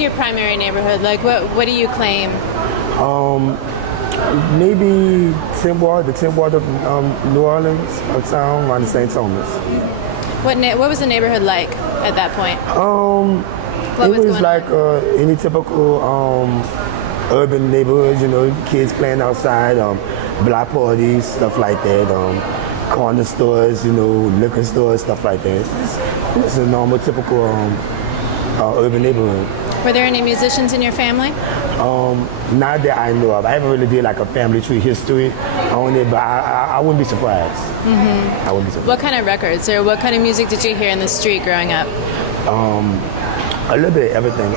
Your primary neighborhood, like what do you claim? Um, Maybe the Tim Ward of New Orleans, a town around St. Thomas. What was the neighborhood like at that point? What It was going like on? any typical urban neighborhood, kids playing outside, block parties, stuff like that, corner stores, liquor stores, stuff like that. It's a normal, typical urban neighborhood. Were there any musicians in your family? Not that I know of. I haven't really did like a family tree history on it, but I wouldn't be surprised. I wouldn't be surprised. What kind of records or what kind of music did you hear in the street growing up? A little bit of everything.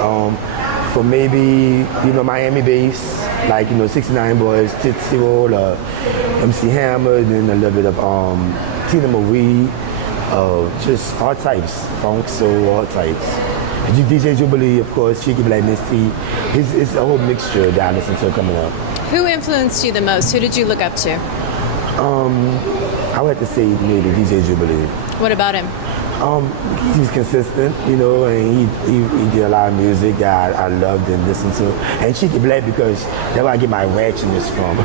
For maybe, Miami bass, like, 69 Boys, Tootsie Roll, MC Hammer, then a little bit of Tina Marie, just all types, funk, soul, all types. DJ Jubilee, of course, Cheeky Black Misty. It's a whole mixture that I listen to coming up. Who influenced you the most? Who did you look up to? I would have to say maybe DJ Jubilee. What about him? He's consistent, and he did a lot of music that I loved and listened to. And Cheeky Black, because that's where I get my ratchetness from,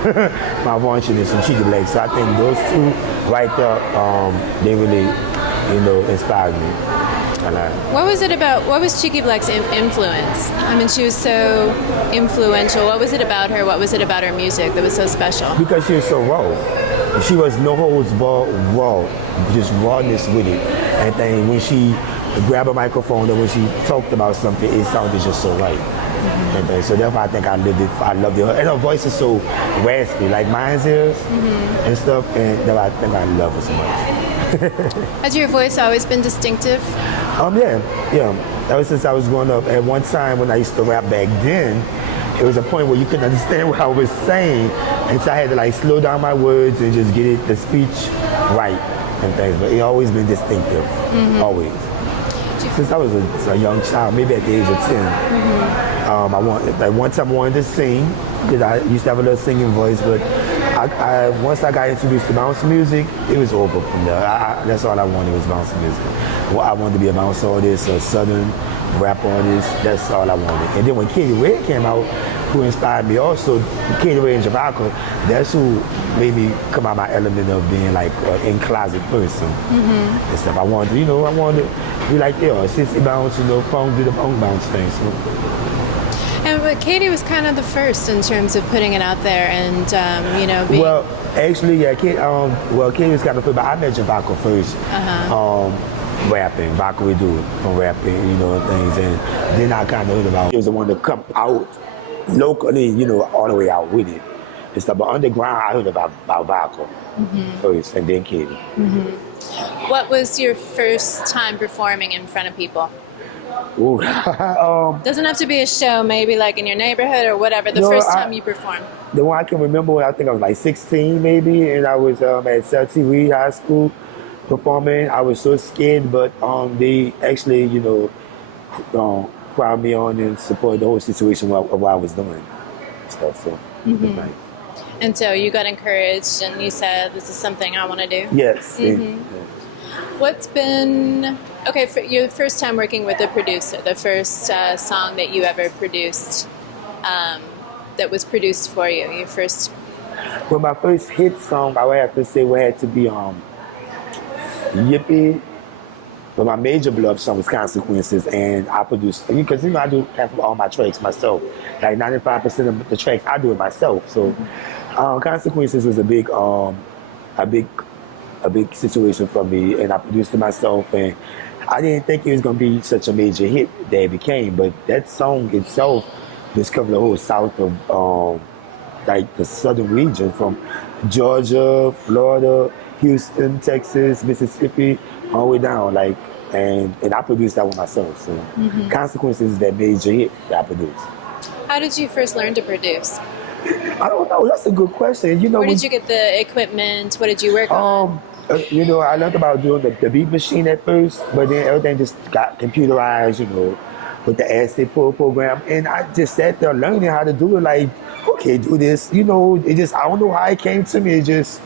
my raunchiness from Cheeky Black. So I think those two right there, they really, inspired me. What was Cheeky Black's influence? I mean, she was so influential. What was it about her? What was it about her music that was so special? Because she was so raw. She was no holds barred, raw, just rawness with it. And then when she grabbed a microphone and when she talked about something, it sounded just so right. And then, so therefore I think I loved it. And her voice is so raspy, like mine is and stuff, and therefore I think I love her so much. Has your voice always been distinctive? Yeah. Ever since I was growing up, at one time when I used to rap back then, it was a point where you couldn't understand what I was saying, and so I had to slow down my words and just get the speech right and things. But it always been distinctive, always. Since I was a young child, maybe at the age of 10, one time I wanted to sing because I used to have a little singing voice, but once I got introduced to bounce music, it was over from there. That's all I wanted was bounce music. Well, I wanted to be a bounce artist, a southern rap artist. That's all I wanted. And then when Katie Ray came out, who inspired me also, Katie Ray and Javaca, that's who made me come out my element of being like an in-closet person and stuff. I wanted to be like, Sissy bounce, funk, do the funk bounce thing. So. But Katie was kind of the first in terms of putting it out there and, being... Well, actually, yeah, Katie was kind of first, but I met Javaca first. Rapping, Vaca would do it from rapping, and things. And then I kind of heard about, he was the one to come out locally, all the way out with it. And stuff. But underground, I heard about Vaca first, and then Katie. What was your first time performing in front of people? Ooh. Doesn't have to be a show, maybe like in your neighborhood or whatever, first time you performed. The one I can remember, I think I was like 16 maybe, and I was at Celtic Reed High School performing. I was so scared, but they actually, crowd me on and support the whole situation while I was doing stuff. So it was nice. And so you got encouraged and you said, this is something I want to do? Yes. What's been, for your first time working with a producer, the first song that you ever produced that was produced for you, your first? Well, my first hit song, I would have to say, would have to be Yippy. But my major blow-up song was Consequences, and I produced, because I do have all my tracks myself. Like 95% of the tracks, I do it myself. So Consequences was a big situation for me, and I produced it myself, and I didn't think it was gonna be such a major hit that it became, but that song itself just covered the whole south of like the southern region, from Georgia, Florida, Houston, Texas, Mississippi, all the way down, and I produced that one myself. So Consequences is that major hit that I produced. How did you first learn to produce? I don't know. That's a good question. Where did you get the equipment? What did you work on? I learned about doing the beat machine at first, but then everything just got computerized, with the acid pull program. And I just sat there learning how to do it. Like, okay, do this. It just, I don't know how it came to me. It just,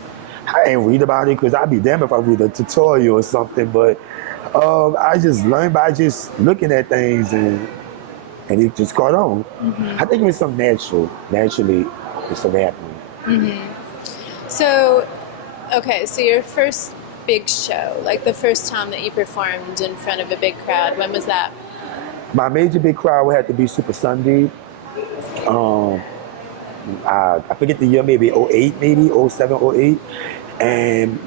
I didn't read about it because I'd be damned if I read a tutorial or something. But I just learned by just looking at things and and it just caught on. I think it was something naturally, it started happening. So, okay, so your first big show, like the first time that you performed in front of a big crowd, when was that? My major big crowd would have to be Super Sunday. I forget the year, maybe '08, maybe '07, '08. And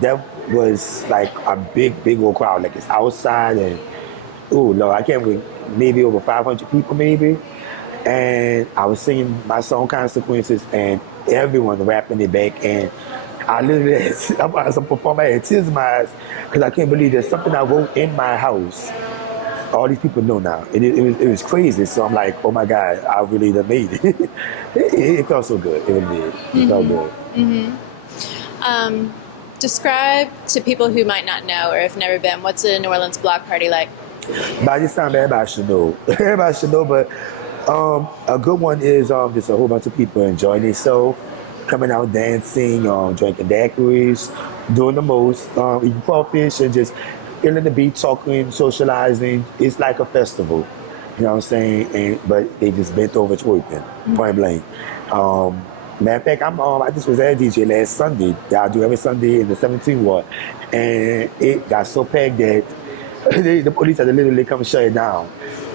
that was like a big old crowd. Like it's outside and, oh Lord, I can't wait, maybe over 500 people maybe. And I was singing my song Consequences and everyone rapping it back. And I literally, as a performer, I had tears in my eyes because I can't believe there's something I wrote in my house. All these people know now. It was crazy. So I'm like, oh my God, I really done made it. It felt so good. It really did. It felt good. Describe to people who might not know or have never been, what's a New Orleans block party like? By this time, everybody should know. Everybody should know, but a good one is just a whole bunch of people enjoying themselves, coming out dancing, drinking daiquiris, doing the most, eating crawfish, and just feeling the beat, talking, socializing. It's like a festival, you know what I'm saying? But they just bent over twerking, point blank. Matter of fact, I just was at a DJ last Sunday that I do every Sunday in the 17th ward, and it got so packed that the police had to literally come and shut it down.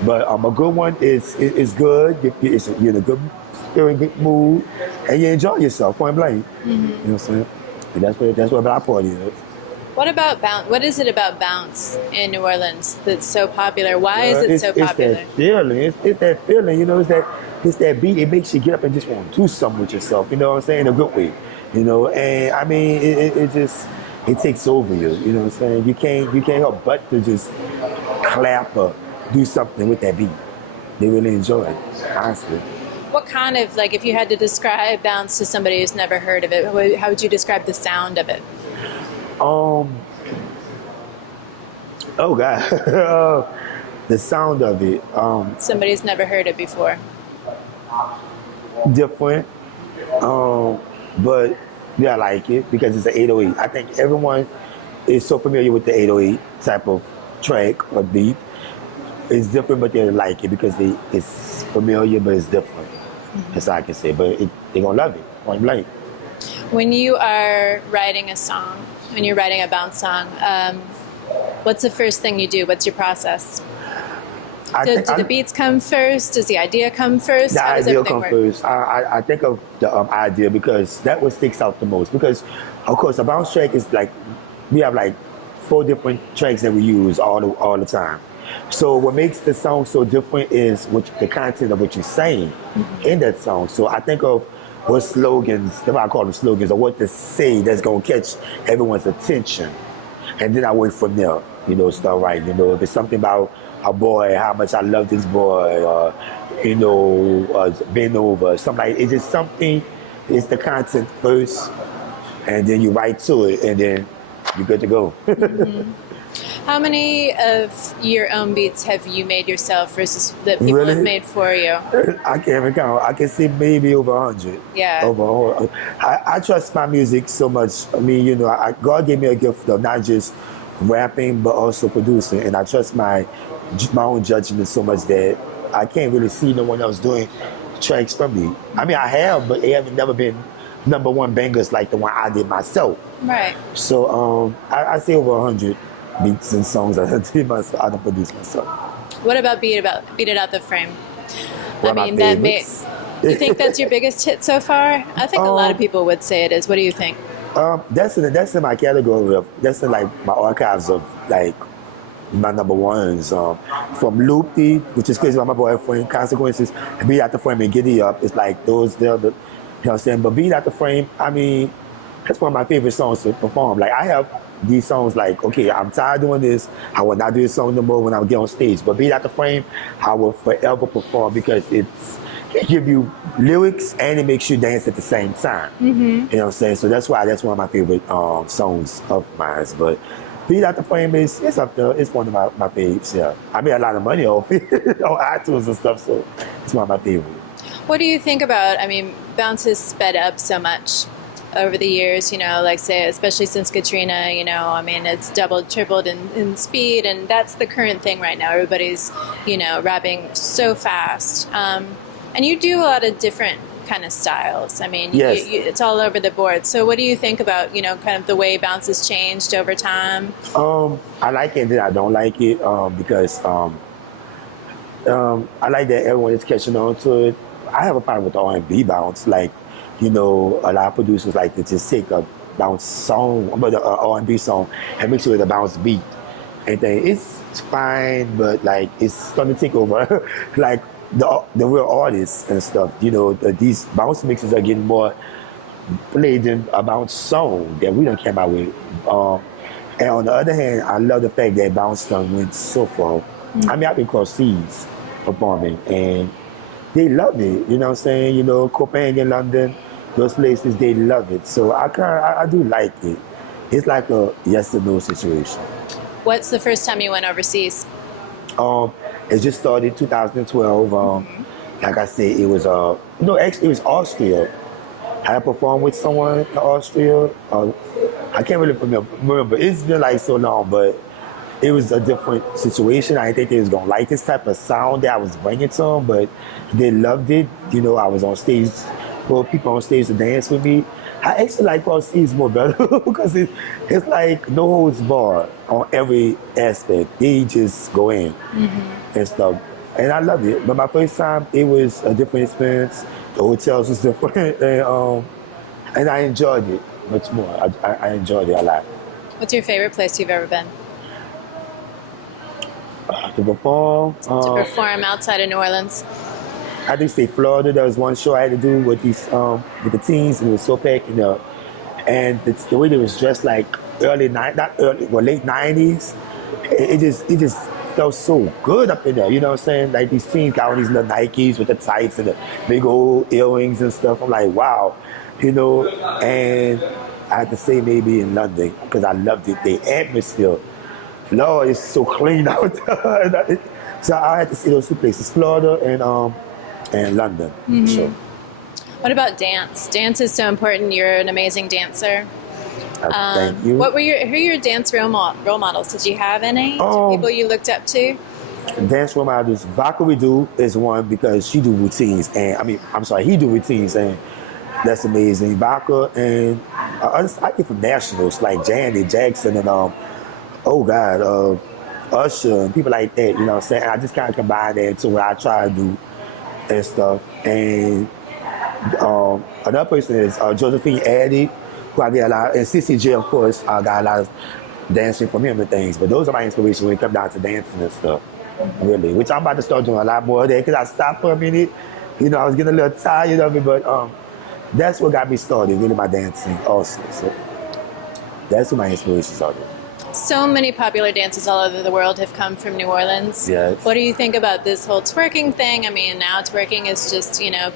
But a good one is good. You're in a good spirit, good mood, and you enjoy yourself, point blank. You know what I'm saying? And that's what our party is. What about bounce? What is it about bounce in New Orleans that's so popular? Why is it so popular? It's that feeling. It's that feeling. You know, it's that beat. It makes you get up and just want to do something with yourself. You know what I'm saying? In a good way. You know, and I mean, it takes over you. You know what I'm saying? You can't help but to just clap or do something with that beat. They really enjoy it, honestly. What kind of, like, if you had to describe bounce to somebody who's never heard of it, how would you describe the sound of it? Oh God, the sound of it. Somebody's never heard it before. Different, but yeah, I like it because it's an 808. I think everyone is so familiar with the 808 type of track or beat. It's different, but they like it because it's familiar, but it's different. That's all I can say. But they're gonna love it. Point blank. When you are writing a song, when you're writing a bounce song, what's the first thing you do? What's your process? Do the beats come first? Does the idea come first? The How does idea everything come work? first. I think of the idea because that what sticks out the most. Because of course a bounce track is like we have like 4 different tracks that we use all the time. So what makes the song so different is the content of what you're saying in that song. So I think of what slogans, if I call them slogans, or what to say that's gonna catch everyone's attention. And then I work from there, you know, start writing. You know, if it's something about a boy, how much I love this boy, or, you know, been over, something like it's just something, it's the content first, and then you write to it, and then you're good to go. How many of your own beats have you made yourself versus that people have made for you? I can't even count. I can say maybe over 100. Yeah. Over 100. I trust my music so much. I mean, you know, God gave me a gift of not just rapping, but also producing. And I trust my own judgment so much that I can't really see no one else doing tracks from me. I mean, I have, but they haven't never been #1 bangers like the one I did myself. Right. So I say over 100 beats and songs I did myself. I done produced myself. What about Beat It Out the Frame? One I of mean, my that made. favorites. You think that's your biggest hit so far? I think a lot of people would say it is. What do you think? That's in my category of, that's in like my archives of like my #1s. From Loopy, which is crazy about my boyfriend, Consequences, and Beat Out the Frame and Gitty Up. It's like those, they're the, you know what I'm saying? But Beat Out the Frame, I mean, that's one of my favorite songs to perform. Like I have these songs like, okay, I'm tired of doing this. I will not do this song no more when I get on stage. But Beat Out the Frame, I will forever perform because it give you lyrics and it makes you dance at the same time. You know what I'm saying? So that's why that's one of my favorite songs of mine. But Beat Out the Frame it's up there. It's one of my faves. Yeah, I made a lot of money off it on iTunes and stuff. So it's one of my favorites. What do you think about? I mean, bounce has sped up so much. over the years, you know, like say, especially since Katrina, you know, I mean, it's doubled, tripled in speed, and that's the current thing right now. Everybody's, you know, rapping so fast. And you do a lot of different kind of styles. I mean, Yes. it's all over the board. So what do you think about, you know, kind of the way bounce has changed over time? I like it and I don't like it because I like that everyone is catching on to it. I have a problem with the R&B bounce. Like, you know, a lot of producers like to just take a bounce song, but an R&B song, and mix it with a bounce beat. And then it's fine, but like it's gonna take over, like the real artists and stuff. You know, these bounce mixes are getting more played than a bounce song that we don't care about with. And on the other hand, I love the fact that bounce song went so far. I mean, I've been across seas performing, and they love it. You know what I'm saying? You know, Copenhagen, London, those places, they love it. So I do like it. It's like a yes or no situation. What's the first time you went overseas? It just started 2012. Like I said, it was no, actually it was Austria. I performed with someone in Austria. I can't really remember. It's been like so long, but it was a different situation. I didn't think they was gonna like this type of sound that I was bringing to them, but they loved it. You know, I was on stage, well, people on stage to dance with me. I actually like cross seas more better because it's like no holds barred on every aspect. They just go in and stuff. And I loved it. But my first time, it was a different experience. The hotels was different. And I enjoyed it much more. I enjoyed it a lot. What's your favorite place you've ever been? To perform. To perform outside of New Orleans? I think say Florida. There was one show I had to do with these with the teens, and it was so packed up. And the way they was dressed, like late '90s, it just felt so good up in there. You know what I'm saying? Like these teens got all these little Nikes with the tights and the big old earrings and stuff. I'm like, wow, you know. And I had to say maybe in London because I loved it. The atmosphere, Lord, it's so clean out there. So I had to see those two places, Florida and London. Sure. What about dance? Dance is so important. You're an amazing dancer. Thank you. Who are your dance role models? Did you have any? People you looked up to? Dance role models. Valkyrie do is one because she do routines, and he do routines, and that's amazing. Vodka and I get from nationals like Janet Jackson and Usher and people like that. You know what I'm saying? I just kind of combine that into what I try to do and stuff. And another person is Josephine Addy, who I get a lot, and Sissy J, of course, I got a lot of dancing from him and things. But those are my inspirations when it comes down to dancing and stuff, really. Which I'm about to start doing a lot more of that because I stopped for a minute. You know, I was getting a little tired of it, but that's what got me started, really, my dancing also. So that's what my inspirations are. So many popular dances all over the world have come from New Orleans. Yes. What do you think about this whole twerking thing? I mean, now twerking is just, you know,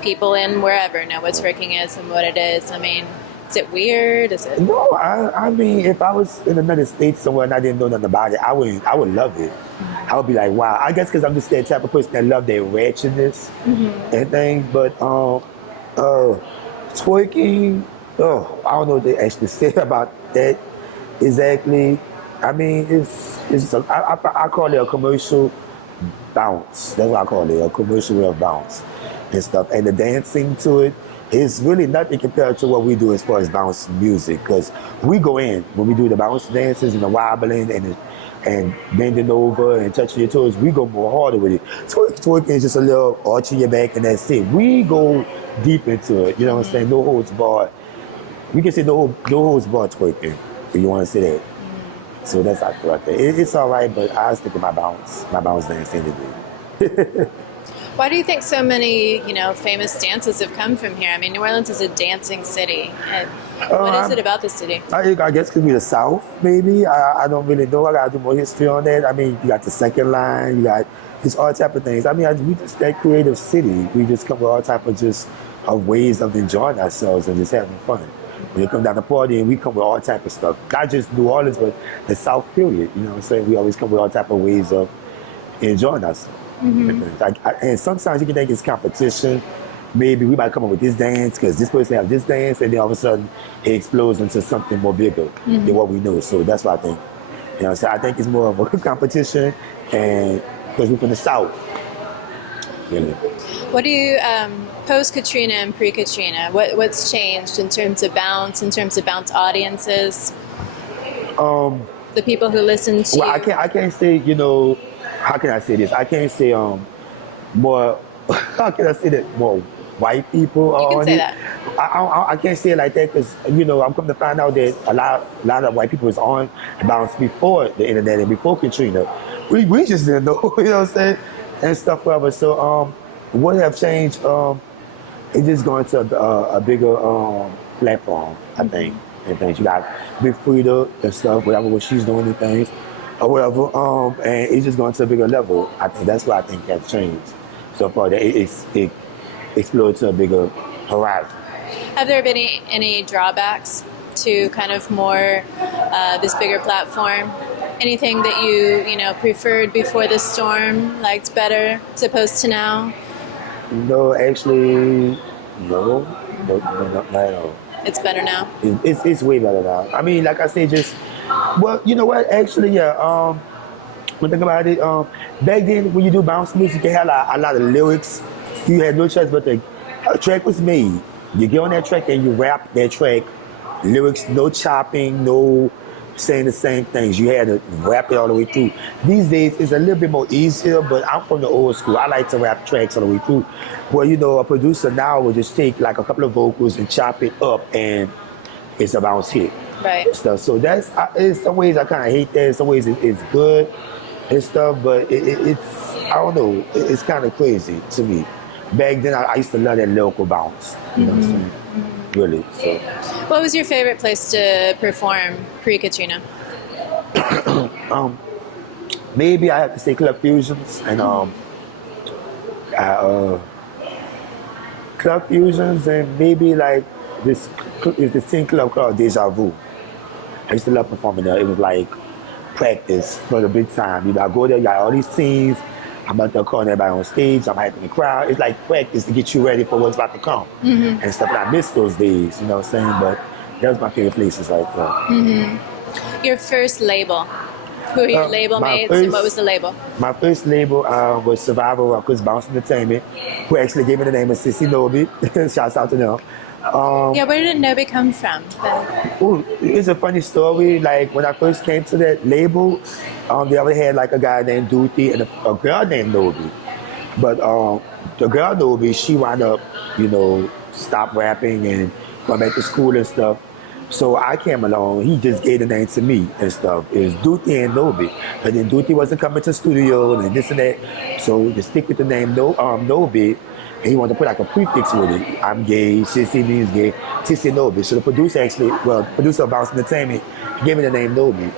people in wherever know what twerking is and what it is. I mean, is it weird? Is it? No, I mean, if I was in another state somewhere and I didn't know nothing about it, I would love it. I would be like, wow. I guess because I'm just that type of person that love their ratchetness and things. But twerking, I don't know what they actually say about that exactly. I mean, it's I call it a commercial bounce. That's what I call it, a commercial way of bounce and stuff. And the dancing to it is really nothing compared to what we do as far as bounce music. Because we go in when we do the bounce dances and the wobbling and bending over and touching your toes. We go more harder with it. Twerking is just a little arching your back and that's it. We go deep into it. You know what I'm saying? No holds barred. We can say no holds barred twerking. If you want to say that. So that's how I feel like that. It's all right, but I stick with my bounce dance in the day. Why do you think so many, you know, famous dances have come from here? I mean, New Orleans is a dancing city. And what is it about the city? I guess because we're the South, maybe. I don't really know. I got to do more history on that. I mean, you got the second line, you got just all type of things. I mean, we just that creative city. We just come with all type of ways of enjoying ourselves and just having fun. When it comes down to party, and we come with all type of stuff. Not just New Orleans, but the South period. You know what I'm saying? We always come with all type of ways of enjoying ourselves. And sometimes you can think it's competition maybe we might come up with this dance because this person have this dance, and then all of a sudden it explodes into something more bigger than what we know. So that's what I think. You know, so I think it's more of a competition, and because we're from the South, really. What do you post Katrina and pre Katrina? What's changed in terms of bounce? In terms of bounce audiences? The people who listen to. Well, I can't say, you know, how can I say this? I can't say more. How can I say that more white people? You can say that. I can't say it like that because, you know, I'm coming to find out that a lot of white people was on bounce before the internet and before Katrina. We just didn't know, you know what I'm saying, and stuff whatever. So what have changed? It just going to a bigger platform, I think. And things you got Big Frida and stuff, whatever what she's doing and things, or whatever. And it's just going to a bigger level. I think that's what I think has changed so far. That it exploded to a bigger horizon. Have there been any drawbacks to kind of more this bigger platform? Anything that you know preferred before the storm, liked better as opposed to now? No, actually, no, not at all. It's better now. It's way better now. I mean, like I said, just well, you know what? Actually, yeah. When think about it, back then when you do bounce music, you had a lot of lyrics. You had no choice but the track was made. You get on that track and you rap that track. Lyrics, no chopping, no saying the same things. You had to rap it all the way through. These days it's a little bit more easier, but I'm from the old school. I like to rap tracks all the way through. Well, you know, a producer now will just take like a couple of vocals and chop it up, and it's a bounce hit. Right. Stuff. So that's in some ways I kind of hate that. In some ways it's good and stuff, but it's I don't know. It's kind of crazy to me. Back then I used to love that lyrical bounce. You know what I'm saying? Really. So. What was your favorite place to perform pre-Katrina? Maybe I have to say Club Fusions and Club Fusions and maybe like this scene club called Deja Vu. I used to love performing there. It was like practice for the big time. You know, I go there, you got all these scenes. I'm out there calling everybody on stage. I'm hyping the crowd. It's like practice to get you ready for what's about to come and stuff. And I miss those days, you know what I'm saying? But that was my favorite places right there. Your first label. Who are your label mates and what was the label? My first label was Survival Rockers Bounce Entertainment, who actually gave me the name of Sissy Nobby. Shouts out to them. Yeah, where did Nobby come from? It's a funny story. Like when I first came to that label, they already had like a guy named Duty and a girl named Nobby. But the girl Nobby, she wound up, you know, stopped rapping and went back to school and stuff. So I came along. He just gave the name to me and stuff. It was Duty and Nobby. But then Duty wasn't coming to the studio and this and that. So to stick with the name Nobby. And he wanted to put like a prefix with it. I'm gay, Sissy means gay, Sissy Nobby. So the producer producer of Bounce Entertainment, gave me the name Nobby.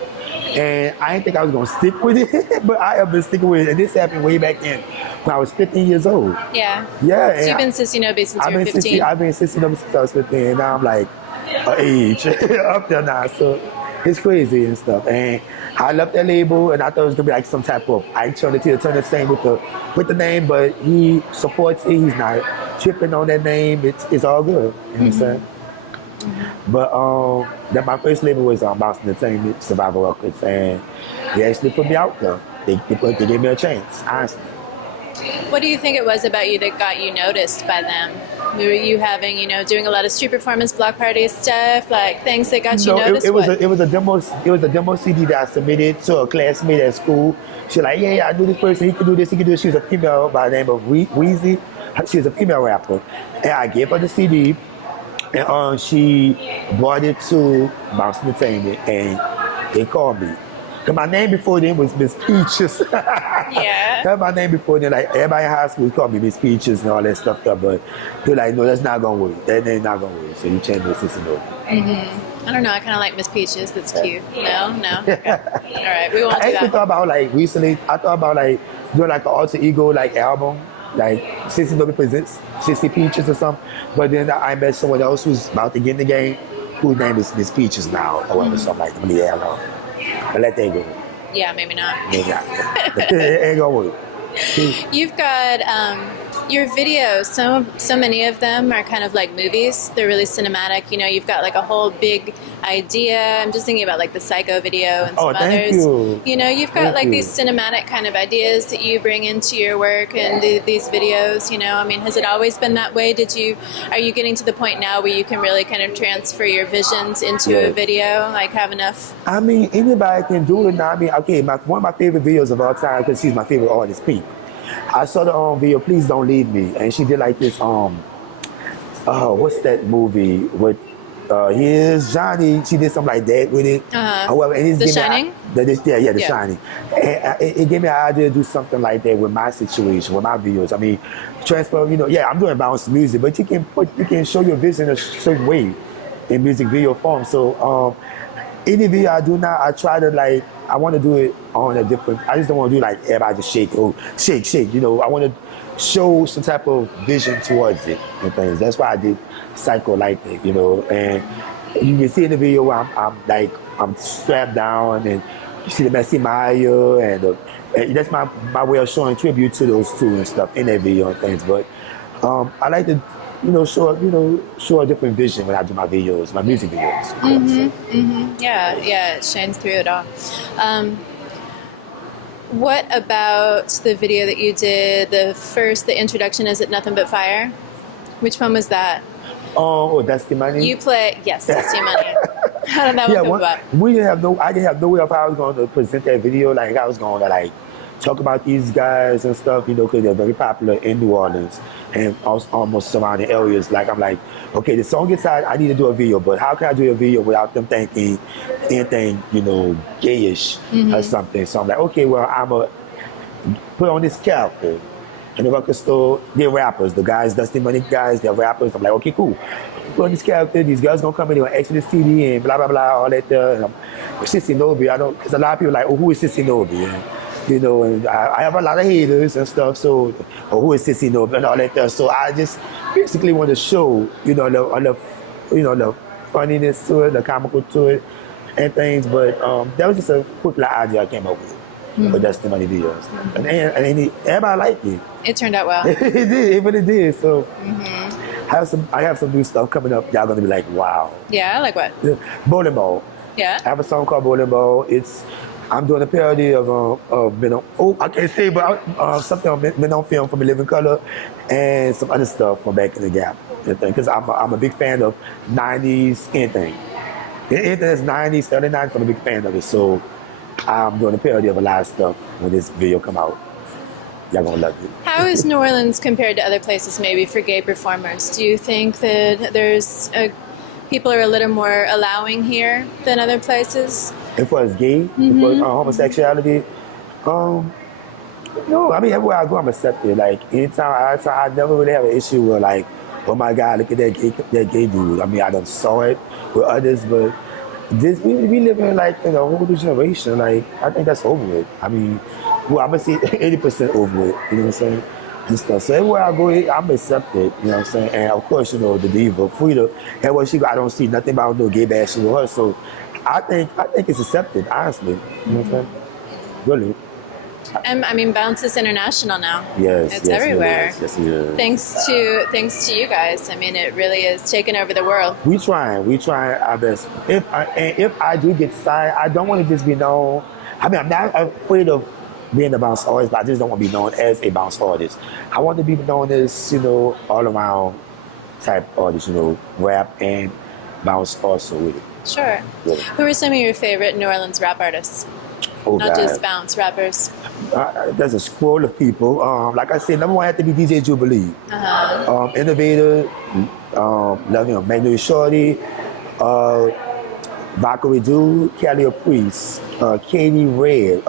And I didn't think I was going to stick with it, but I have been sticking with it. And this happened way back in when I was 15 years old. Yeah. Yeah. So you've been Sissy Nobby since you were 15? I've been Sissy Nobby since I was 15. And now I'm like, age up there now. So it's crazy and stuff. And I left that label and I thought it was gonna be like some type of alternative, turn the same with the name, but he supports it. He's not tripping on that name. It's all good. You know what I'm saying? But that my first label was Bounce Entertainment, Survival Records, and they actually put me out there. They gave me a chance, honestly. What do you think it was about you that got you noticed by them? Were you having, you know, doing a lot of street performance, block party stuff, like things that got you noticed? It was a demo CD that I submitted to a classmate at school. She was like, yeah, I knew this person. He could do this. He could do this. She was a female by the name of Weezy. She was a female rapper, and I gave her the CD, and she brought it to Bounce Entertainment, and they called me. Cause my name before then was Miss Peaches. Yeah. That's my name before then. Like everybody in high school called me Miss Peaches and all that stuff. But they're like, no, that's not gonna work. That name's not gonna work. So you change it to Sissy Nobby. I don't know. I kind of like Miss Peaches. That's cute. No. Okay. All right, we won't do I actually that. thought about like recently. I thought about like doing like an alter ego like album, like Sissy Nobby presents Sissy Peaches or something. But then I met someone else who's about to get in the game, whose name is Miss Peaches now, or whatever. So I'm like, leave that alone. But let that go. Yeah, maybe not. Maybe not. It ain't gonna work. You've got Your videos, so many of them are kind of like movies. They're really cinematic. You know, you've got like a whole big idea. I'm just thinking about like the Psycho video and some thank others. you. You know, you've got like these cinematic kind of ideas that you bring into your work and these videos. You know, I mean, has it always been that way? Are you getting to the point now where you can really kind of transfer your visions into a video? Like have enough? I mean, anybody can do it now. I mean, okay, one of my favorite videos of all time, because she's my favorite artist, Pete. I saw the video, Please Don't Leave Me, and she did like this, what's that movie with, here's Johnny, she did something like that with it. And The Shining? The Shining. And it gave me an idea to do something like that with my situation, with my videos. I mean, transfer, you know, I'm doing bounce music, but you can show your vision a certain way in music video form. So, any video I do now, I try to like, I want to do it on a different, I just don't want to do like everybody just shake, you know, I want to show some type of vision towards it and things. That's why I did Psycho like that, you know, and you can see in the video where I'm strapped down and you see the messy Maya and that's my way of showing tribute to those two and stuff in that video and things. But I like to, show a different vision when I do my videos, my music videos. Yeah, it shines through it all. What about the video that you did, the introduction, Is It Nothing But Fire? Which one was that? Oh, That's the Money? Yes, That's the Money. How did that one come about? I didn't have no way of how I was going to present that video. Like, I was going to, like, talk about these guys and stuff, because they're very popular in New Orleans and almost surrounding areas. Like, I'm like, okay, the song gets out, I need to do a video, but how can I do a video without them thinking anything, gayish or something? So I'm like, okay, well, I'm going to put on this character. In the record store, they're rappers. The guys, Dusty Money guys, they're rappers. I'm like, okay, cool. Put on this character, these girls gonna come in, they're gonna exit the CD and blah, blah, blah, all that. And Sissy Nobby, because a lot of people are like, oh, who is Sissy Nobby? And I have a lot of haters and stuff, so, who is Sissy Nobby and all that. So I just basically want to show, the funniness to it, the comical to it and things. But that was just a quick little idea I came up with. But that's the money videos. And everybody liked it. It turned out well. It did. So I have some new stuff coming up. Y'all gonna be like, wow. Yeah, like what? Bowling Ball. Yeah. I have a song called Bowling Ball. I'm doing a parody of Men on, I can't say, but something on Men on Film from A Living Color and some other stuff from back in the Gap. Because I'm a big fan of 90s anything. Anything that's 90s, 39s, I'm a big fan of it. So I'm doing a parody of a lot of stuff when this video come out. Y'all gonna love it. How is New Orleans compared to other places maybe for gay performers? Do you think that people are a little more allowing here than other places? As far as gay, as far as homosexuality, no, I mean, everywhere I go, I'm accepted. Like, anytime, I never really have an issue with like, oh my God, look at that gay dude. I mean, I done saw it with others, but we live in like a whole new generation. Like, I think that's over with. I mean, I'm gonna say 80% over with. You know what I'm saying? And stuff. So everywhere I go, I'm accepted. You know what I'm saying? And of course, the diva Frida. And when she go, I don't see nothing about no gay bashing with her. So I think it's accepted. Honestly, you know what I'm saying? Really. I mean, Bounce is international now. Yes, it's everywhere. Yes, it is. Thanks to you guys. I mean, it really is taking over the world. We trying our best. If I do get signed, I don't want to just be known. I mean, I'm not afraid of being a bounce artist, but I just don't want to be known as a bounce artist. I want to be known as all around type artist, rap and bounce also with it. Sure. Yeah. Who are some of your favorite New Orleans rap artists? Oh, Not just bounce rappers. There's a scroll of people. Like I said, number one had to be DJ Jubilee. Innovator, love him. Magnolia Shorty, Valkyrie Dude, Kelly Priest, Katie Red,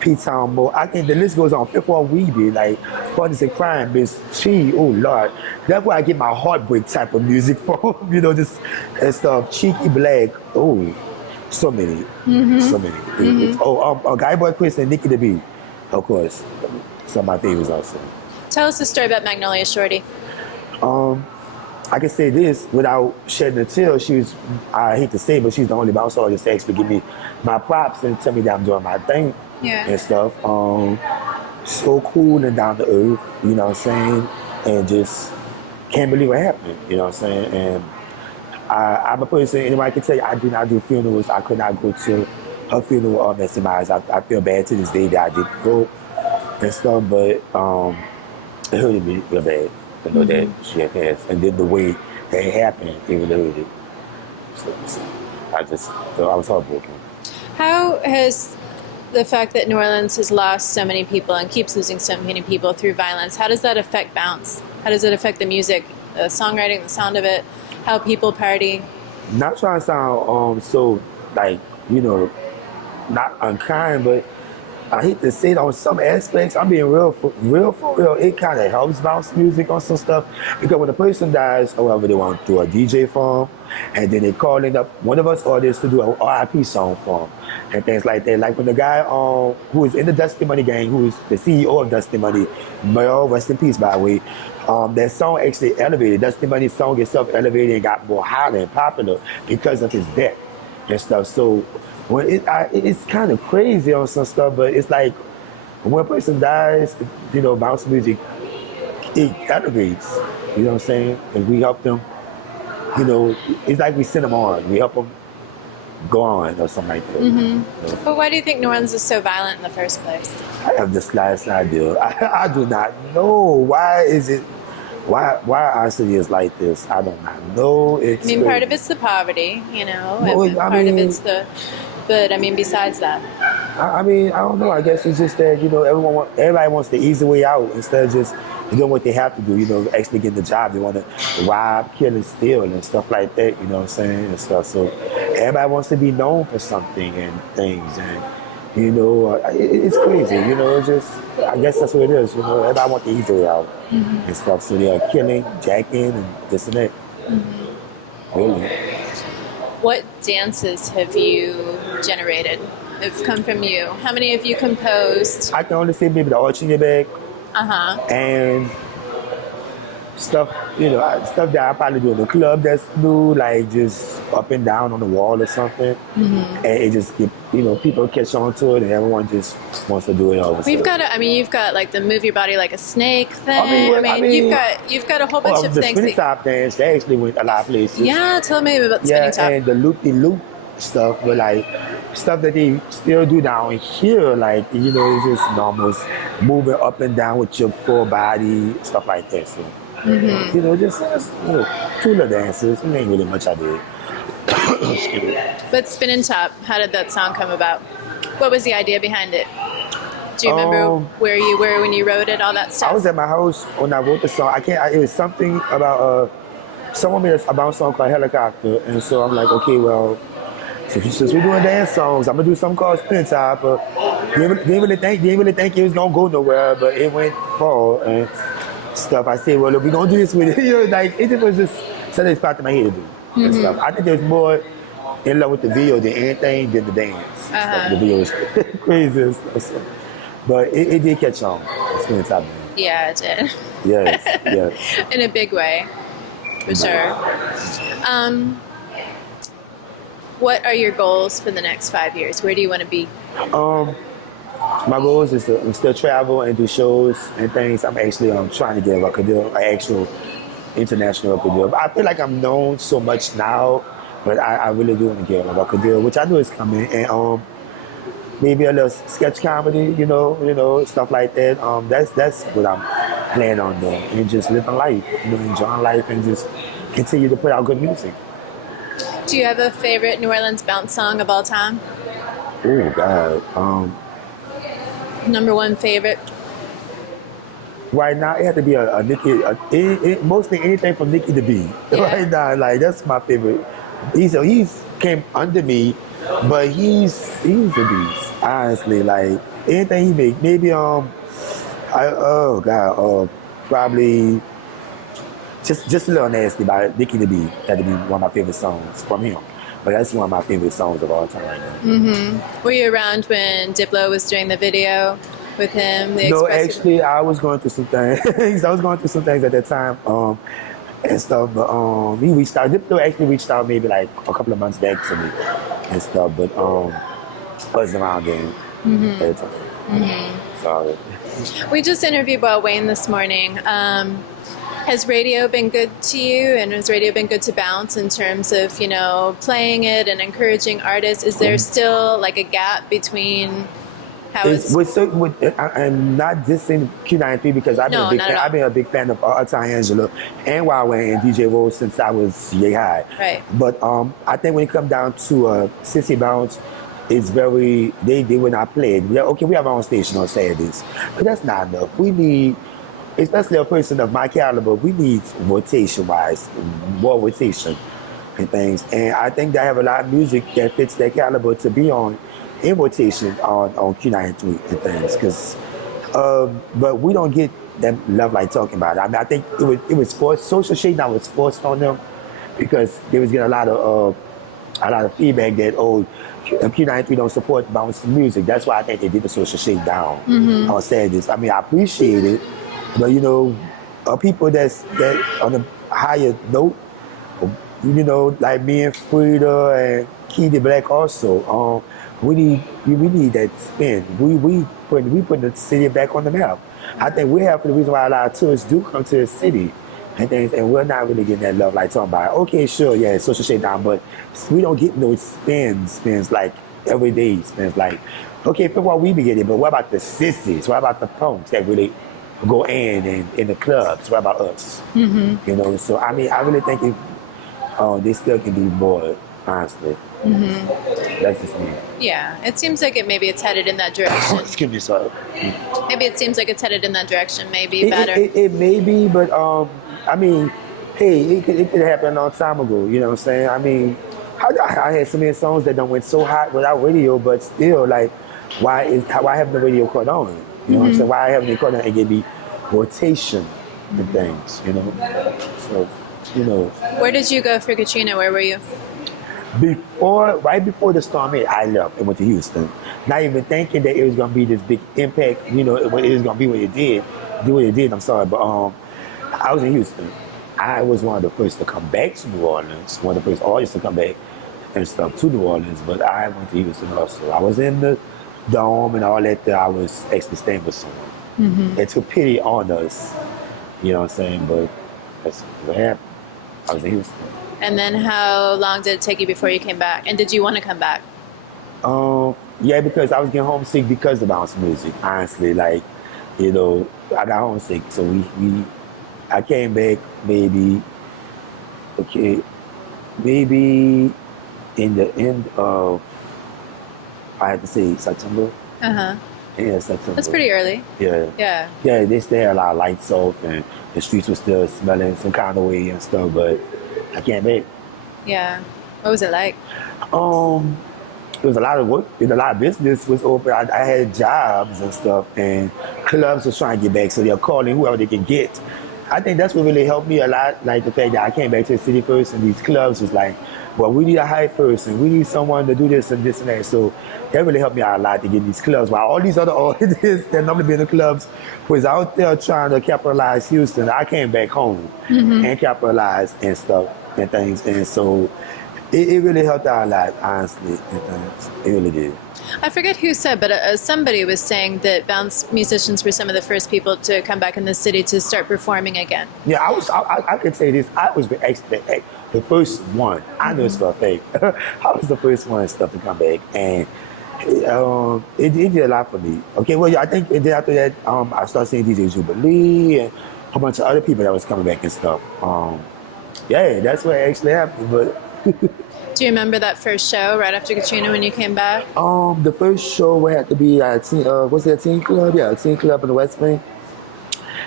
P-Town Mo. I think the list goes on. Fifth Wall Weeby, like Partners in Crime, Miss Chi, oh Lord. That's where I get my heartbreak type of music from. Just and stuff. Cheeky Black, oh. So many. So many. Guy Boy Chris and Nikki the B, of course. Some of my favorites also. Tell us the story about Magnolia Shorty. I can say this without shedding a tear. I hate to say, but she's the only bounce artist to actually give me my props and tell me that I'm doing my thing and stuff. so cool and down to earth, you know what I'm saying? And just can't believe what happened, you know what I'm saying? And I'm a person, anybody can tell you, I do not do funerals. I could not go to her funeral or Messy Myers. I feel bad to this day that I didn't go and stuff, but it hurted me real bad to know that she had passed. And then the way that it happened, it really hurted. So I was heartbroken. How has the fact that New Orleans has lost so many people and keeps losing so many people through violence, how does that affect Bounce? How does it affect the music, the songwriting, the sound of it, how people party? Not trying to sound so, like, you know, not unkind, but I hate to say it on some aspects. I'm being real for real. It kind of helps bounce music on some stuff because when a person dies, however, they want to do a DJ for them, and then they calling up one of us artists to do an RIP song for them, and things like that. Like when the guy who is in the Dusty Money gang, who is the CEO of Dusty Money, Mayo, rest in peace, by the way. That song actually elevated. Dusty Money's song itself elevated and got more hotter and popular because of his death and stuff. So when it's kind of crazy on some stuff, but it's like when a person dies, you know, bounce music, it elevates. You know what I'm saying? And we help them, you know, it's like we send them on. We help them go on or something like that. You know? But why do you think New Orleans is so violent in the first place? I have the slightest idea. I do not know. Why is it? Why our city is like this? I do not know. Part of it's the poverty, you know, Well, and part of it's the. But besides that, I don't know. I guess it's just that, you know, everybody wants the easy way out instead of just doing what they have to do. You know, actually getting the job. They want to rob, kill, and steal and stuff like that. You know what I'm saying, and stuff. So everybody wants to be known for something and things, and you know, it's crazy. You know, it's just, I guess that's what it is. You know, everybody wants the easy way out and stuff. So they are killing, jacking, and this and that. Really. What dances have you generated? Have come from you? How many have you composed? I can only say maybe the arch in your back. And stuff, you know, stuff that I probably do in the club that's new, like just up and down on the wall or something. And it just get, you know, people catch on to it and everyone just wants to do it all the time. You've got like the move your body like a snake thing. You've got a whole bunch of the things. spinning top dance, they actually went a lot of places. Yeah, tell me about the spinning top. And the loop-de-loop stuff, but like stuff that they still do down here, like, you know, it's just almost moving up and down with your full body, stuff like that. So, you know, just you know, two little dances. It ain't really much I did. Excuse me. But Spinning Top, how did that song come about? What was the idea behind it? Do you remember where you were when you wrote it, all that stuff? I was at my house when I wrote the song. It was something about someone made a song called Helicopter, and so I'm like, okay, well, since we're doing dance songs, I'm gonna do something called Spin Top. Didn't really think it was gonna go nowhere, but it went far and stuff. I said, well, if we're gonna do this with it, you know, like it was just something that popped in my head to do and stuff. I think there's more in love with the video than anything than the dance. Stuff. The video was crazy and stuff. So. But it did catch on. Spin Top. Yeah, it did. Yes. In a big way, for sure. What are your goals for the next 5 years? Where do you want to be? My goals is to still travel and do shows and things. I'm actually trying to get a record deal, an actual international record deal. I feel like I'm known so much now, but I really do want to get a record deal, which I know is coming. And maybe a little sketch comedy, you know, stuff like that. That's what I'm planning on doing, and just living life, you know, enjoying life, and just continue to put out good music. Do you have a favorite New Orleans bounce song of all time? Oh God. Number one favorite? Right now, it had to be a Nicki. Mostly anything from Nicki the B. Yeah. Right now, like that's my favorite. He's came under me, but he's a beast. Honestly, like anything he make, maybe probably just a little nasty by Nicki the B. Had to be one of my favorite songs from him. But that's one of my favorite songs of all time right now. Were you around when Diplo was doing the video with him? No, actually, I was going through some things. I was going through some things at that time and stuff. But he reached out. Diplo actually reached out maybe like a couple of months back to me and stuff. But wasn't around then at the time. sorry. We just interviewed Bob Wayne this morning. Has radio been good to you, and has radio been good to Bounce in terms of, you know, playing it and encouraging artists? Is there still like a gap between how it's... I'm not dissing Q93 because I've been a big fan of Alta Angela and Wild Wayne and DJ Rose since I was yay high. Right. But I think when it comes down to Sissy Bounce, it's very, they will not play it. Okay, we have our own station on Saturdays, but that's not enough. We need, especially a person of my caliber, we need rotation-wise, more rotation and things. And I think they have a lot of music that fits their caliber to be on in rotation on Q93 and things. But we don't get that love like talking about it. I mean, I think it was forced. Social Shakedown was forced on them because they was getting a lot of feedback that Q93 don't support bounce music. That's why I think they did the Social Shakedown on Saturdays. I mean, I appreciate it, but you know, people that on a higher note, you know, like me and Frida and Key Black also, we need that spin. We put the city back on the map. I think we're half of the reason why a lot of tourists do come to the city and things, and we're not really getting that love like talking about, okay, sure, yeah, Social Shakedown, but we don't get no spins like everyday spins. Like, okay, for what we be getting, but what about the sissies? What about the punks that really go in the clubs? What about us? You know, so I mean, I really think they still can do more, honestly. That's just me. Yeah, it seems like it's headed in that direction. Excuse me, sorry. Maybe it seems like it's headed in that direction, maybe better. It may be, but I mean, hey, it could happen a long time ago, you know what I'm saying? I mean, I had so many songs that done went so hot without radio, but still, like, why haven't the radio caught on? You know what I'm saying? Why haven't they caught on and give me rotation and things, you know? So, you know. Where did you go for Katrina? Where were you? Right before the storm hit, I left and went to Houston. Not even thinking that it was gonna be this big impact, you know, it was gonna be what it did. I'm sorry, but I was in Houston. I was one of the first to come back to New Orleans, one of the first artists to come back and stuff to New Orleans, but I went to Houston also. I was in the dome and all that. I was actually staying with someone. They took pity on us, you know what I'm saying? But that's what happened. I was in Houston. And then how long did it take you before you came back? And did you want to come back? Yeah, because I was getting homesick because of bounce music, honestly. Like, you know, I got homesick. So I came back maybe in the end of, I have to say, September. Yeah, September. That's pretty early. Yeah. Yeah. Yeah, they still had a lot of lights off and the streets were still smelling some kind of way and stuff, but I came back. Yeah. What was it like? There was a lot of work and a lot of business was open. I had jobs and stuff, and clubs was trying to get back, so they're calling whoever they can get. I think that's what really helped me a lot, like the fact that I came back to the city first, and these clubs was like, well, we need a hype person. We need someone to do this and this and that. So that really helped me out a lot to get these clubs. While all these other artists that normally be in the clubs was out there trying to capitalize Houston, I came back home and capitalized and stuff and things. And so it really helped out a lot, honestly. It really did. I forget who said, but somebody was saying that bounce musicians were some of the first people to come back in the city to start performing again. Yeah, I could say this. I was the first one. I know it's for a fact. I was the first one and stuff to come back, and it did a lot for me. Okay, well, yeah, I think then after that, I started seeing DJ Jubilee and a bunch of other people that was coming back and stuff. Yeah, that's what actually happened, but. Do you remember that first show right after Katrina when you came back? The first show had to be at Teen Club? Yeah, Teen Club in the West Wing.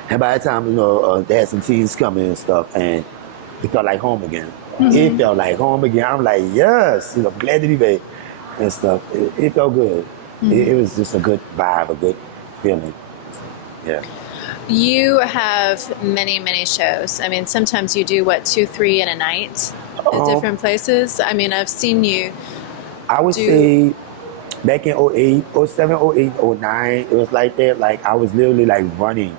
And by the time, you know, they had some teens coming and stuff, and it felt like home again. It felt like home again. I'm like, yes, you know, I'm glad to be back and stuff. It felt good. It was just a good vibe, a good feeling. Yeah. You have many, many shows. I mean, sometimes you do, 2, 3 in a night at different places? I mean, I've seen you I would say back in 08, 07, 08, 09, it was like that. Like, I was literally, like, running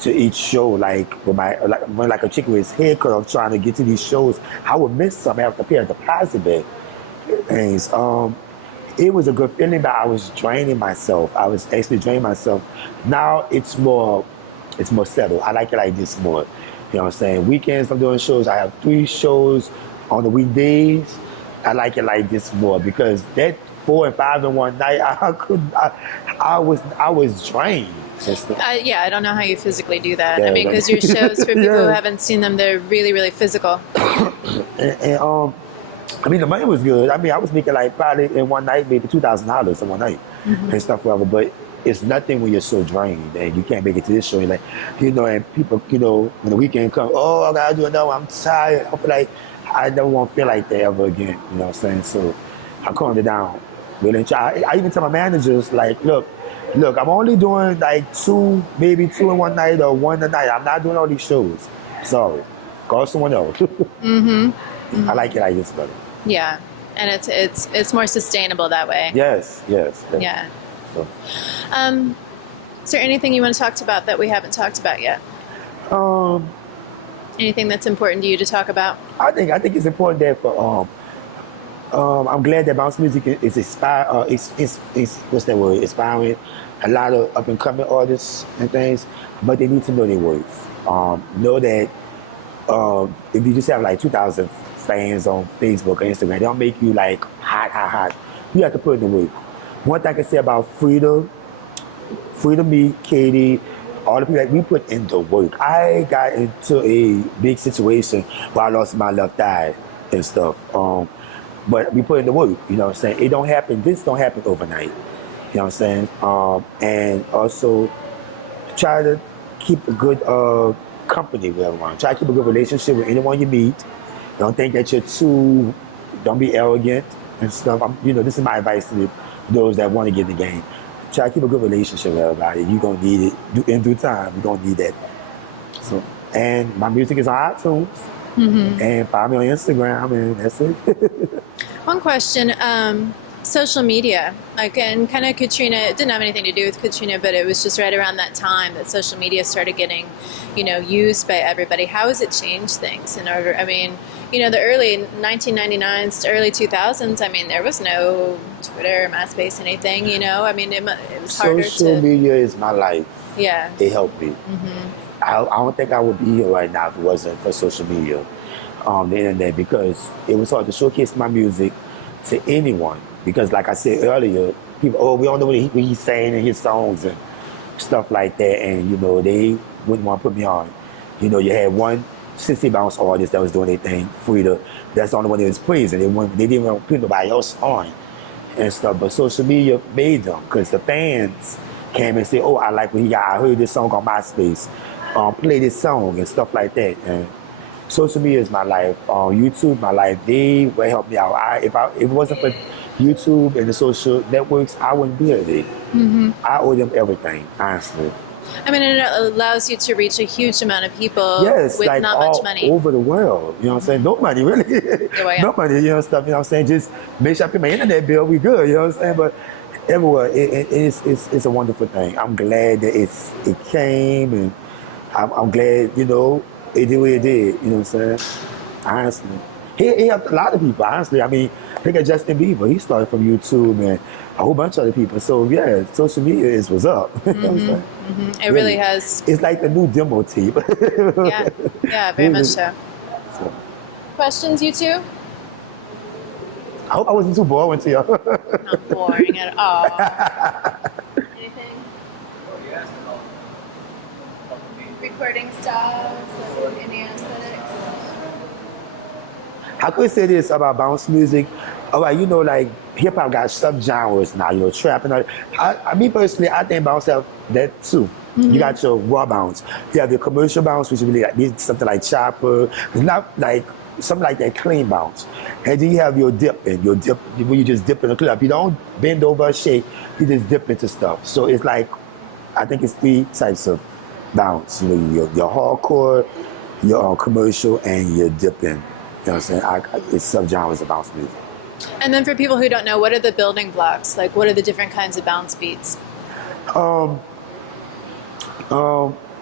to each show, like, with my, like a chicken with his head cut off trying to get to these shows. I would miss some. I have to pay a deposit back. Things. it was a good feeling, but I was draining myself. I was actually draining myself. Now it's more settled. I like it like this more. You know what I'm saying? Weekends I'm doing shows. I have 3 shows on the weekdays. I like it like this more because that 4 and 5 in one night, I was drained. Yeah, I don't know how you physically do that. Yeah, I mean, because your shows, for people who haven't seen them, they're really, really physical. and I mean, the money was good. I mean, I was making like probably in one night, maybe $2,000 in one night and stuff, whatever. But it's nothing when you're so drained and you can't make it to this show. You're like, and people, when the weekend comes, oh, I gotta do another one. I'm tired. I feel like I never want to feel like that ever again. You know what I'm saying? So I calmed it down. Really, I even tell my managers, like, look, I'm only doing like 2, maybe 2 in one night or 1 a night. I'm not doing all these shows. Sorry. Call someone else. I like it like this better. Yeah, and it's more sustainable that way. Yes. Yeah. So. Is there anything you want to talk about that we haven't talked about yet? Anything that's important to you to talk about? I think it's important that for I'm glad that bounce music is what's that word? Inspiring a lot of up and coming artists and things, but they need to know their worth. Know that if you just have like 2,000 fans on Facebook or Instagram, they don't make you like hot. You have to put in the work. One thing I can say about Frida, me, Katie, all the people that we put in the work. I got into a big situation where I lost my left eye and stuff. But we put in the work, you know what I'm saying? This don't happen overnight. You know what I'm saying? And also try to keep a good company with everyone. Try to keep a good relationship with anyone you meet. Don't think that don't be arrogant and stuff. This is my advice to those that want to get in the game. Try to keep a good relationship with everybody. You're going to need it in due time. You're going to need that. So, and my music is on iTunes. And follow me on Instagram, and that's it. One question, social media, and kind of Katrina, it didn't have anything to do with Katrina, but it was just right around that time that social media started getting, used by everybody. How has it changed things the early 1999s to early 2000s, there was no Twitter, MySpace, anything, it was harder Social media is my life. Yeah. It helped me. I don't think I would be here right now if it wasn't for social media, the internet, because it was hard to showcase my music to anyone. Because like I said earlier, people, we don't know what he's saying in his songs and stuff like that, and they wouldn't want to put me on. You had one Sissy bounce artist that was doing their thing, Frida. That's the only one that was praising. They didn't want to put nobody else on and stuff. But social media made them, because the fans came and said, "Oh, I like what he got. I heard this song on MySpace. Play this song," and stuff like that. And social media is my life. YouTube, my life. They will help me out. If it wasn't for YouTube and the social networks, I wouldn't be here today. I owe them everything, honestly. It allows you to reach a huge amount of people with like not much money. Over the world, you know what I'm saying? No money, really. No money, stuff, you know what I'm saying? Just make sure I pay my internet bill, we good, you know what I'm saying? But everywhere, it's a wonderful thing. I'm glad that it came, and I'm glad, it did what it did, you know what I'm saying? Honestly. He helped a lot of people, honestly. Look at Justin Bieber. He started from YouTube and a whole bunch of other people. So, yeah, social media is what's up. You know what I'm saying? It really has. It's like the new demo tape. Yeah, very much so. Questions, you two? I hope I wasn't too boring to you. Not boring at all. Anything? Recording styles, any aesthetics? I could say this about bounce music. All right, like hip hop got subgenres now, trap and all. Me personally, I think bounce have that too. You got your raw bounce. You have your commercial bounce, which is really like something like chopper, not like something like that clean bounce. And then you have your dip, where you just dip in the club. You don't bend over or shake, you just dip into stuff. So it's like, I think it's 3 types of bounce. Your hardcore, your commercial, and your dipping. You know what I'm saying? It's subgenres of bounce music. And then for people who don't know, what are the building blocks? Like, what are the different kinds of bounce beats? Back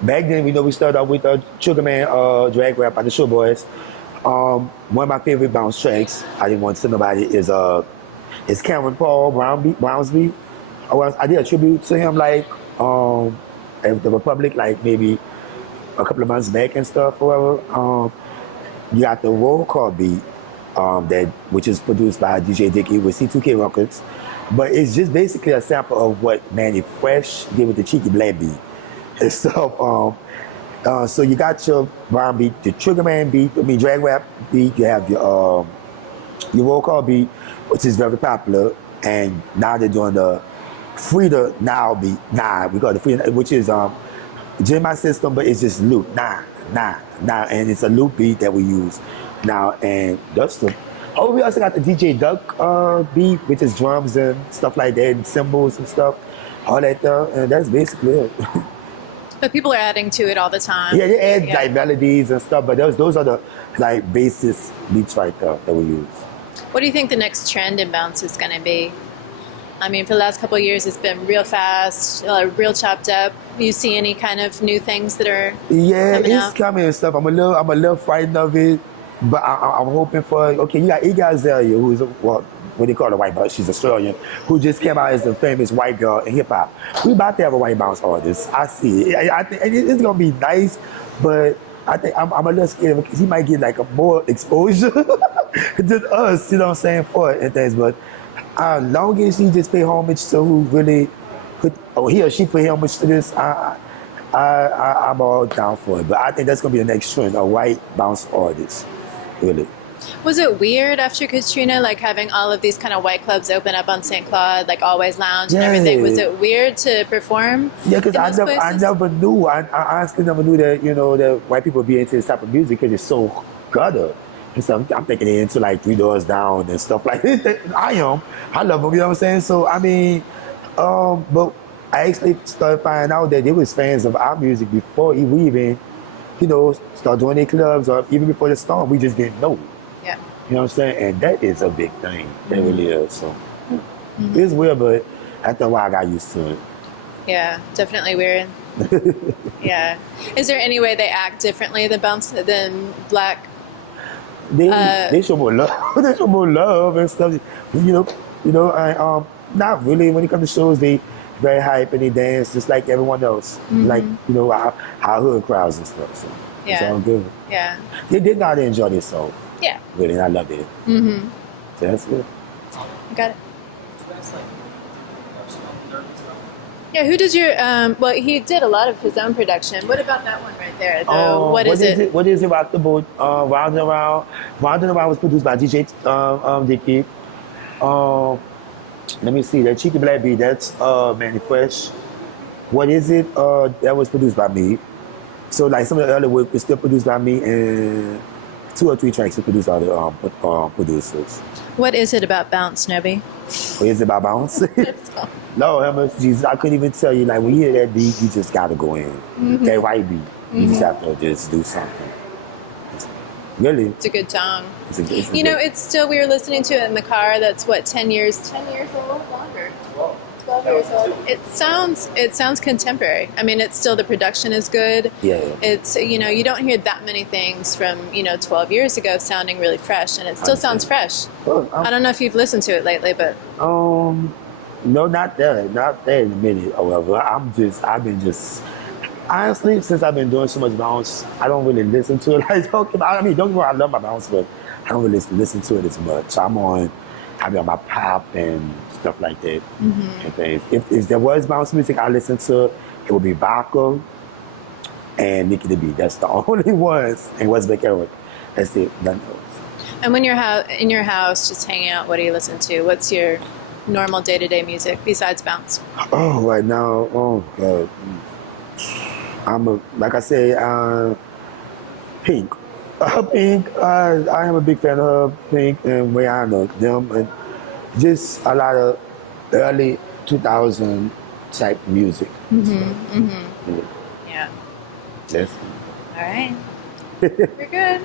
then, we started out with Sugar Man drag rap by the Show Boys. One of my favorite bounce tracks, I didn't want to tell nobody, is It's Cameron Paul Brownsby. I did a tribute to him like at the Republic, like maybe a couple of months back and stuff, or whatever. You got the roll call beat, which is produced by DJ Dicky with C2K Records, but it's just basically a sample of what Manny Fresh did with the Cheeky Black beat. And so you got your Brown beat, the Triggerman beat, drag rap beat. You have your roll call beat, which is very popular, and now they're doing the Frida Now beat. We call it the Frida, which is in my system, but it's just loop. And it's a loop beat that we use now, and that's the. Oh, we also got the DJ Duck beat, which is drums and stuff like that, and cymbals and stuff, all that stuff, and that's basically it. But people are adding to it all the time. Yeah, they add like melodies and stuff, but those are the like basis beats right there that we use. What do you think the next trend in bounce is going to be? I mean, for the last couple of years, it's been real fast, real chopped up. You see any kind of new things that are coming out? Coming and stuff. I'm a little frightened of it, but I'm hoping for. Okay, you got Iggy Azalea, who's what they call a white bounce. She's Australian, who just came out as the famous white girl in hip hop. We about to have a white bounce artist. I see it. I think it's gonna be nice, but I think I'm a little scared because he might get like a more exposure than us. You know what I'm saying, for it and things, but. Long as he just pay homage to who really he or she pay homage to this, I'm all down for it. But I think that's gonna be the next trend, a white bounce artist, really. Was it weird after Katrina, like having all of these kind of white clubs open up on St. Claude, like Always Lounge and everything? Was it weird to perform? Yeah, because I never knew. I honestly never knew that that white people be into this type of music because it's so gutter. So I'm thinking they're into like Three Doors Down and stuff like that. I love them, you know what I'm saying? So I mean, but I actually started finding out that they was fans of our music before we even, start doing their clubs or even before the storm. We just didn't know. Yeah. You know what I'm saying? And that is a big thing. That really is. So it's weird, but after a while I got used to it. Yeah, definitely weird. Yeah. Is there any way they act differently than black? They show more love. They show more love and stuff. Not really. When it comes to shows, they very hype and they dance just like everyone else. Like our hood crowds and stuff. So it's all good. Yeah. They did not enjoy themselves. Yeah. Really, and I love it. So that's good. I got it. Yeah, who does your, well, he did a lot of his own production. What about that one right there? What is it? What is it about the boat? Round and Around. Round and Around was produced by DJ Dicky. Let me see, that Cheeky Black beat, that's Manny Fresh. What is it? That was produced by me. So like some of the early work was still produced by me, and 2 or 3 tracks were produced by the producers. What is it about bounce, Nobby? What is it about bounce? No, Jesus, I couldn't even tell you. Like when you hear that beat, you just gotta go in. That right beat, you just have to just do something. Really, it's a good song. It's still, we were listening to it in the car. That's what, 10 years old, longer. 12 years old. It sounds contemporary. I mean, it's still, the production is good. Yeah. It's, you don't hear that many things from 12 years ago sounding really fresh, and it still sounds fresh. Well, I don't know if you've listened to it lately, but no, not that in a minute. However, honestly, since I've been doing so much bounce, I don't really listen to it. Like, don't get me wrong, I love my bounce, but I don't really listen to it as much. I'll be on my pop and stuff like that and things. If there was bounce music I listen to, it would be Vodka and Nikki the Beat. That's the only ones. And Westbeck Eric. That's it. None else. And when you're in your house, just hanging out, what do you listen to? What's your normal day-to-day music besides bounce? Oh, right now, oh God. Like I say, Pink. Pink, I am a big fan of Pink and Rihanna, them, and just a lot of early 2000 type music. Yeah. Yes. All right. We're good.